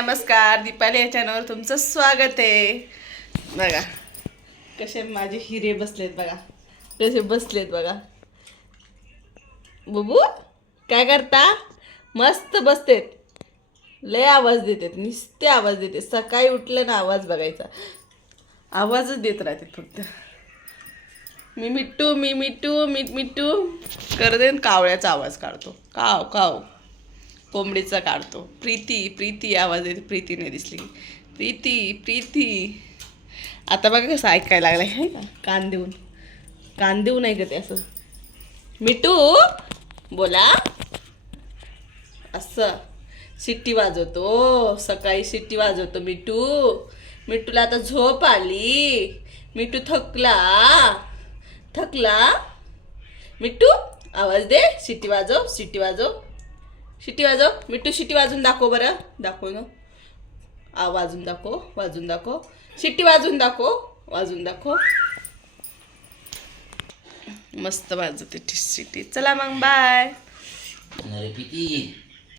नमस्कार. दीपाली या चॅनलवर तुमचं स्वागत आहे. बघा कसे माझे हिरे बसलेत, बघा कसे बसलेत बघा. बुबू काय करता? मस्त बसतेत, लय आवाज देतात, नुसते आवाज देते. सकाळी उठलं ना आवाज बघायचा, आवाजच देत राहते फक्त. मी मिट्टू मी मिट्टू मी मिट्टू करते, कावळ्याचा आवाज काढतो, काव काव. कोंबडीचा काढतो. प्रीती प्रीती आवाज येते, प्रीती नाही दिसली, प्रीती प्रीती. आता बघा कसं ऐकायला लागलाय, आहे का? कान देऊन ऐकते असं. मिट्टू बोला, असं शिट्टी वाजवतो, सकाळी शिट्टी वाजवतो मिट्टू. मिट्टूला आता झोप आली. मिट्टू थकला. मिट्टू आवाज दे, शिट्टी वाजव, शिट्टी वाजव, शिट्टी वाजव. मिट्टू शिट्टी वाजून दाखव बरं, दाखव ना. वाजून दाखव. शिट्टी वाजून दाखव. मस्त वाजवते शिट्टी. चला मग बाय. अरे पिती